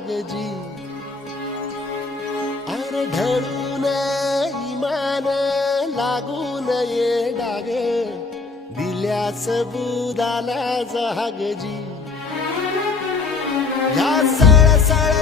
डागजी. अरे ढळून इमान लागून ये डाग, दिल्यास बुदाला जहागजी. ह्या सळसळ